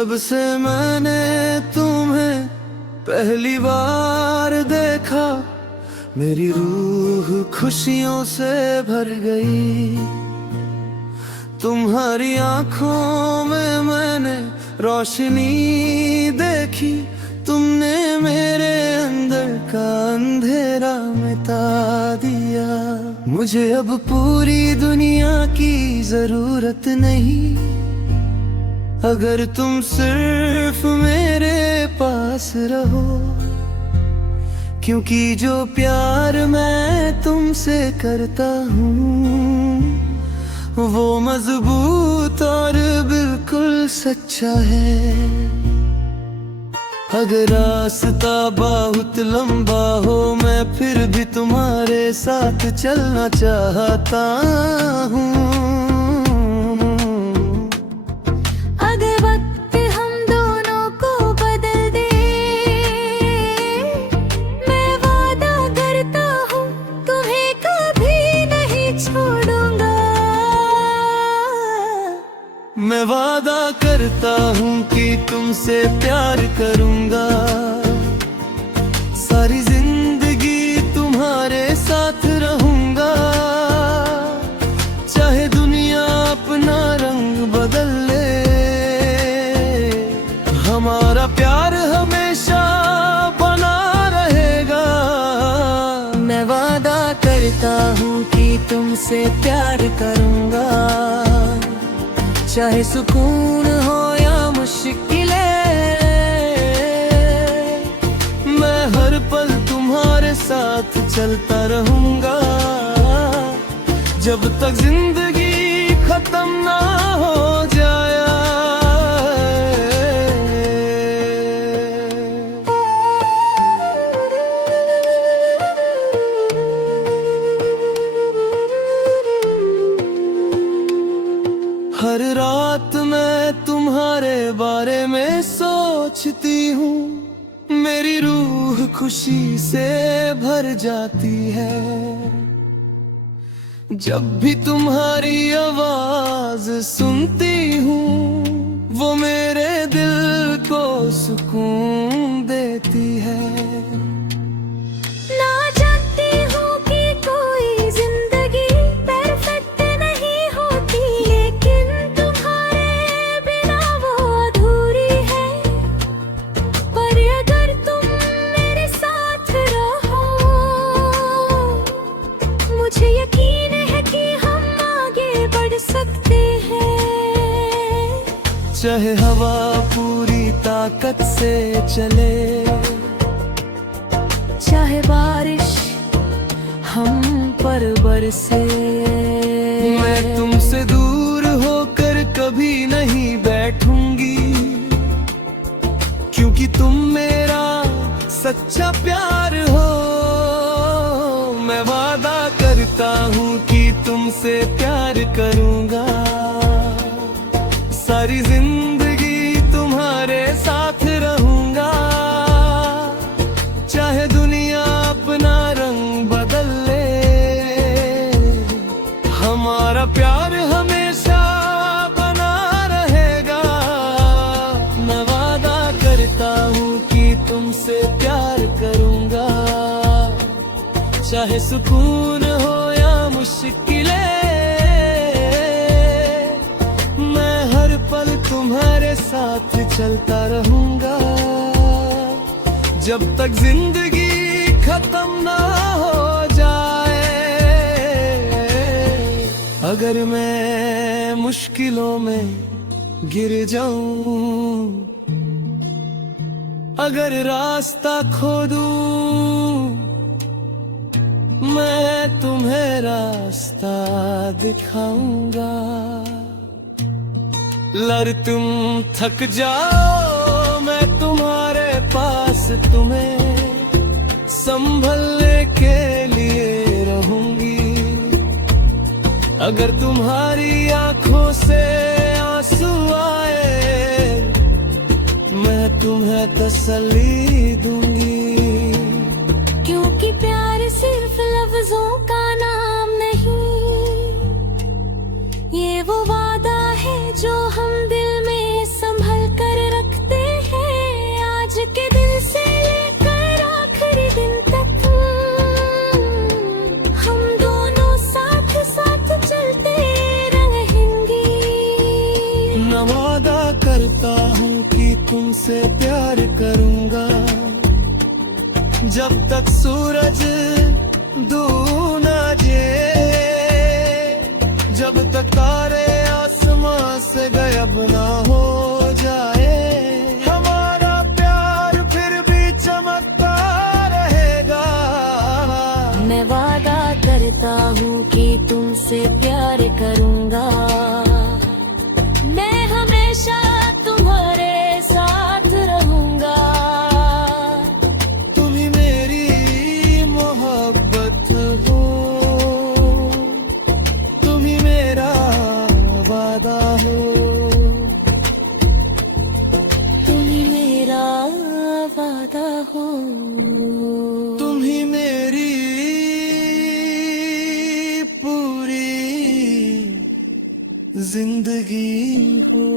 जब से मैंने तुम्हें पहली बार देखा, मेरी रूह खुशियों से भर गई। तुम्हारी आंखों में मैंने रोशनी देखी, तुमने मेरे अंदर का अंधेरा मिटा दिया। मुझे अब पूरी दुनिया की जरूरत नहीं, अगर तुम सिर्फ मेरे पास रहो। क्योंकि जो प्यार मैं तुमसे करता हूँ, वो मजबूत और बिल्कुल सच्चा है। अगर रास्ता बहुत लंबा हो, मैं फिर भी तुम्हारे साथ चलना चाहता हूँ। मैं वादा करता हूँ कि तुमसे प्यार करूँगा, सारी जिंदगी तुम्हारे साथ रहूँगा। चाहे दुनिया अपना रंग बदल ले, हमारा प्यार हमेशा बना रहेगा। मैं वादा करता हूँ कि तुमसे प्यार करूँगा, चाहे सुकून हो या मुश्किलें। मैं हर पल तुम्हारे साथ चलता रहूंगा, जब तक जिंदगी खत्म ना हो जाए। हर रात मैं तुम्हारे बारे में सोचती हूँ, मेरी रूह खुशी से भर जाती है। जब भी तुम्हारी आवाज सुनती हूँ, वो मेरे दिल को सुकून देती है। चाहे हवा पूरी ताकत से चले, चाहे बारिश हम पर बरसे, मैं तुमसे दूर होकर कभी नहीं बैठूंगी। क्योंकि तुम मेरा सच्चा प्यार हो। मैं वादा करता हूँ कि तुमसे प्यार करूँगा, सारी जिंदगी तुम्हारे साथ रहूंगा। चाहे दुनिया अपना रंग बदल ले, हमारा प्यार हमेशा बना रहेगा। मैं वादा करता हूँ कि तुमसे प्यार करूँगा, चाहे सुकून हो या मुश्किलें। पल तुम्हारे साथ चलता रहूंगा, जब तक जिंदगी खत्म ना हो जाए। अगर मैं मुश्किलों में गिर जाऊं, अगर रास्ता खो दूं, मैं तुम्हें रास्ता दिखाऊंगा। लड़ तुम थक जाओ, मैं तुम्हारे पास तुम्हें संभलने के लिए रहूंगी। अगर तुम्हारी आंखों से आंसू आए, मैं तुम्हें तसल्ली दूंगी। क्योंकि प्यार सिर्फ लफ्जों का नाम नहीं, ये वो वादा है जो हम दिल में संभल कर जब तक सूरज दूना जे, जब तक तारे आसमां से गायब ना हो जाए, हमारा प्यार फिर भी चमकता रहेगा। मैं वादा करता हूँ कि तुमसे प्यार करूँगा, मैं हमेशा तुम्हारे साथ रहूँगा। तुम ही मेरी मोहब्बत हो, तुम ही मेरा वादा हो, तुम ही मेरा वादा हो, तुम ही मेरी पूरी जिंदगी हो।